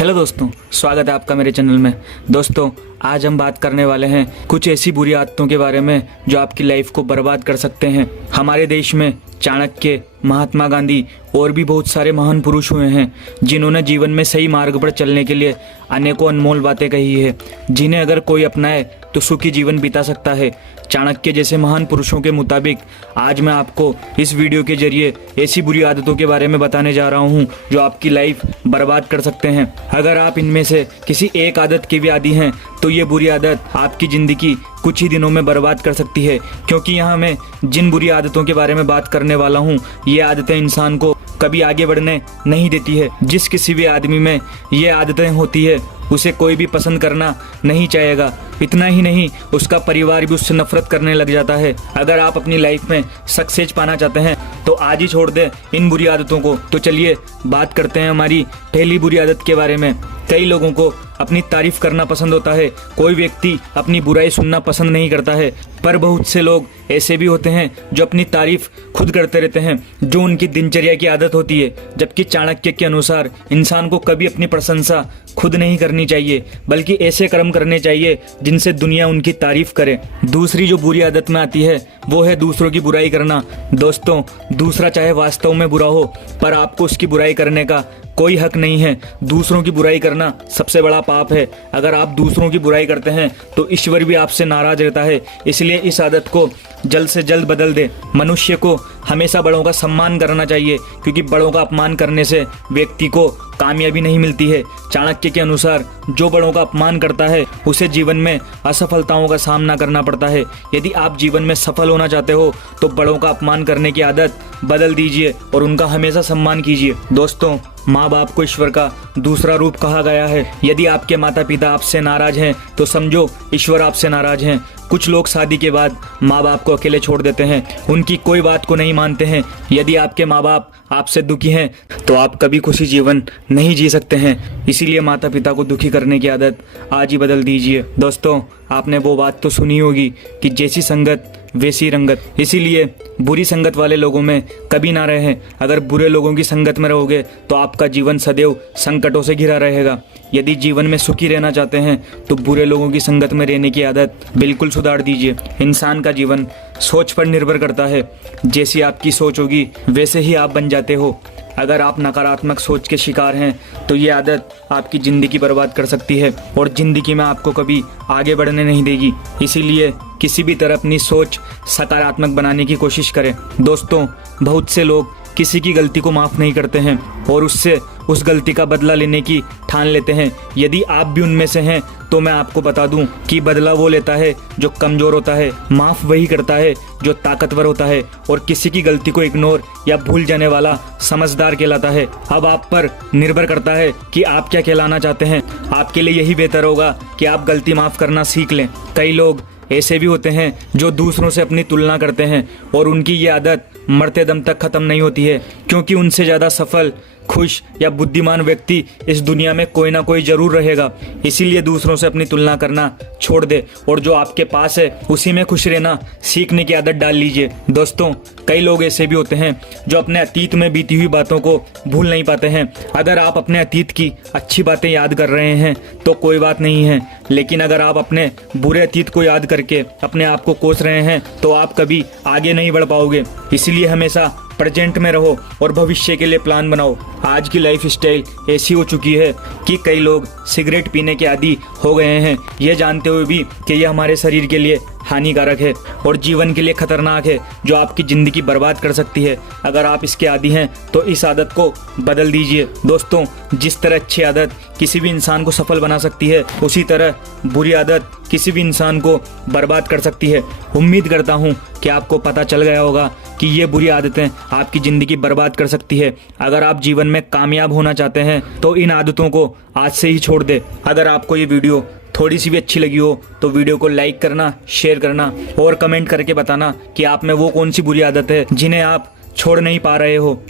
Hello दोस्तों, स्वागत है आपका मेरे चैनल में। दोस्तों, आज हम बात करने वाले हैं कुछ ऐसी बुरी आदतों के बारे में जो आपकी लाइफ को बर्बाद कर सकते हैं। हमारे देश में चाणक्य, महात्मा गांधी और भी बहुत सारे महान पुरुष हुए हैं जिन्होंने जीवन में सही मार्ग पर चलने के लिए अनेकों अनमोल बातें कही है, जिन्हें अगर कोई अपनाए तो सुखी जीवन बिता सकता है। चाणक्य जैसे महान पुरुषों के मुताबिक आज मैं आपको इस वीडियो के जरिए ऐसी बुरी आदतों के बारे में बताने जा रहा हूं जो आपकी लाइफ बर्बाद कर सकते हैं। अगर आप इनमें से किसी एक आदत के भी आदी हैं तो ये बुरी आदत आपकी ज़िंदगी कुछ ही दिनों में बर्बाद कर सकती है, क्योंकि यहाँ मैं जिन बुरी आदतों के बारे में बात करने वाला हूँ ये आदतें इंसान को कभी आगे बढ़ने नहीं देती है। जिस किसी भी आदमी में ये आदतें होती है उसे कोई भी पसंद करना नहीं चाहेगा। इतना ही नहीं, उसका परिवार भी उससे नफरत करने लग जाता है। अगर आप अपनी लाइफ में सक्सेस पाना चाहते हैं तो आज ही छोड़ दें इन बुरी आदतों को। तो चलिए बात करते हैं हमारी पहली बुरी आदत के बारे में। कई लोगों को अपनी तारीफ करना पसंद होता है, कोई व्यक्ति अपनी बुराई सुनना पसंद नहीं करता है, पर बहुत से लोग ऐसे भी होते हैं जो अपनी तारीफ खुद करते रहते हैं, जो उनकी दिनचर्या की आदत होती है। जबकि चाणक्य के अनुसार इंसान को कभी अपनी प्रशंसा खुद नहीं करनी चाहिए, बल्कि ऐसे कर्म करने चाहिए जिनसे दुनिया उनकी तारीफ करे। दूसरी जो बुरी आदत में आती है वो है दूसरों की बुराई करना। दोस्तों, दूसरा चाहे वास्तव में बुरा हो पर आपको उसकी बुराई करने का कोई हक नहीं है। दूसरों की बुराई करना सबसे बड़ा पाप है। अगर आप दूसरों की बुराई करते हैं तो ईश्वर भी आपसे नाराज रहता है। इसलिए इस आदत को जल्द से जल्द बदल दे। मनुष्य को हमेशा बड़ों का सम्मान करना चाहिए, क्योंकि बड़ों का अपमान करने से व्यक्ति को कामयाबी नहीं मिलती है। चाणक्य के अनुसार जो बड़ों का अपमान करता है उसे जीवन में असफलताओं का सामना करना पड़ता है। यदि आप जीवन में सफल होना चाहते हो तो बड़ों का अपमान करने की आदत बदल दीजिए और उनका हमेशा सम्मान कीजिए। दोस्तों, माँ बाप को ईश्वर का दूसरा रूप कहा गया है। यदि आपके माता पिता आपसे नाराज हैं तो समझो ईश्वर आपसे नाराज हैं। कुछ लोग शादी के बाद माँ बाप को अकेले छोड़ देते हैं, उनकी कोई बात को नहीं मानते हैं। यदि आपके माँ बाप आपसे दुखी हैं तो आप कभी खुशी जीवन नहीं जी सकते हैं। इसीलिए माता पिता को दुखी करने की आदत आज ही बदल दीजिए। दोस्तों, आपने वो बात तो सुनी होगी कि जैसी संगत वैसी रंगत। इसीलिए बुरी संगत वाले लोगों में कभी ना रहें। अगर बुरे लोगों की संगत में रहोगे तो आपका जीवन सदैव संकटों से घिरा रहेगा। यदि जीवन में सुखी रहना चाहते हैं तो बुरे लोगों की संगत में रहने की आदत बिल्कुल सुधार दीजिए। इंसान का जीवन सोच पर निर्भर करता है। जैसी आपकी सोच होगी वैसे ही आप बन जाते हो। अगर आप नकारात्मक सोच के शिकार हैं तो ये आदत आपकी ज़िंदगी बर्बाद कर सकती है और ज़िंदगी में आपको कभी आगे बढ़ने नहीं देगी। इसीलिए किसी भी तरह अपनी सोच सकारात्मक बनाने की कोशिश करें। दोस्तों, बहुत से लोग किसी की गलती को माफ़ नहीं करते हैं और उससे उस गलती का बदला लेने की ठान लेते हैं। यदि आप भी उनमें से हैं तो मैं आपको बता दूं कि बदला वो लेता है जो कमज़ोर होता है, माफ़ वही करता है जो ताकतवर होता है, और किसी की गलती को इग्नोर या भूल जाने वाला समझदार कहलाता है। अब आप पर निर्भर करता है कि आप क्या कहलाना चाहते हैं। आपके लिए यही बेहतर होगा कि आप गलती माफ़ करना सीख लें। कई लोग ऐसे भी होते हैं जो दूसरों से अपनी तुलना करते हैं और उनकी ये आदत मरते दम तक ख़त्म नहीं होती है, क्योंकि उनसे ज़्यादा सफल, खुश या बुद्धिमान व्यक्ति इस दुनिया में कोई ना कोई जरूर रहेगा। इसीलिए दूसरों से अपनी तुलना करना छोड़ दे और जो आपके पास है उसी में खुश रहना सीखने की आदत डाल लीजिए। दोस्तों, कई लोग ऐसे भी होते हैं जो अपने अतीत में बीती हुई बातों को भूल नहीं पाते हैं। अगर आप अपने अतीत की अच्छी बातें याद कर रहे हैं तो कोई बात नहीं है, लेकिन अगर आप अपने बुरे अतीत को याद करके अपने आप को कोस रहे हैं तो आप कभी आगे नहीं बढ़ पाओगे। इसलिए हमेशा प्रेजेंट में रहो और भविष्य के लिए प्लान बनाओ। आज की लाइफ स्टाइल ऐसी हो चुकी है कि कई लोग सिगरेट पीने के आदी हो गए हैं, ये जानते हुए भी कि यह हमारे शरीर के लिए हानिकारक है और जीवन के लिए खतरनाक है, जो आपकी ज़िंदगी बर्बाद कर सकती है। अगर आप इसके आदी हैं तो इस आदत को बदल दीजिए। दोस्तों, जिस तरह अच्छी आदत किसी भी इंसान को सफल बना सकती है, उसी तरह बुरी आदत किसी भी इंसान को बर्बाद कर सकती है। उम्मीद करता हूँ कि आपको पता चल गया होगा कि ये बुरी आदतें आपकी ज़िंदगी बर्बाद कर सकती है। अगर आप जीवन में कामयाब होना चाहते हैं तो इन आदतों को आज से ही छोड़ दें। अगर आपको ये वीडियो थोड़ी सी भी अच्छी लगी हो तो वीडियो को लाइक करना, शेयर करना और कमेंट करके बताना कि आप में वो कौन सी बुरी आदत है जिन्हें आप छोड़ नहीं पा रहे हो।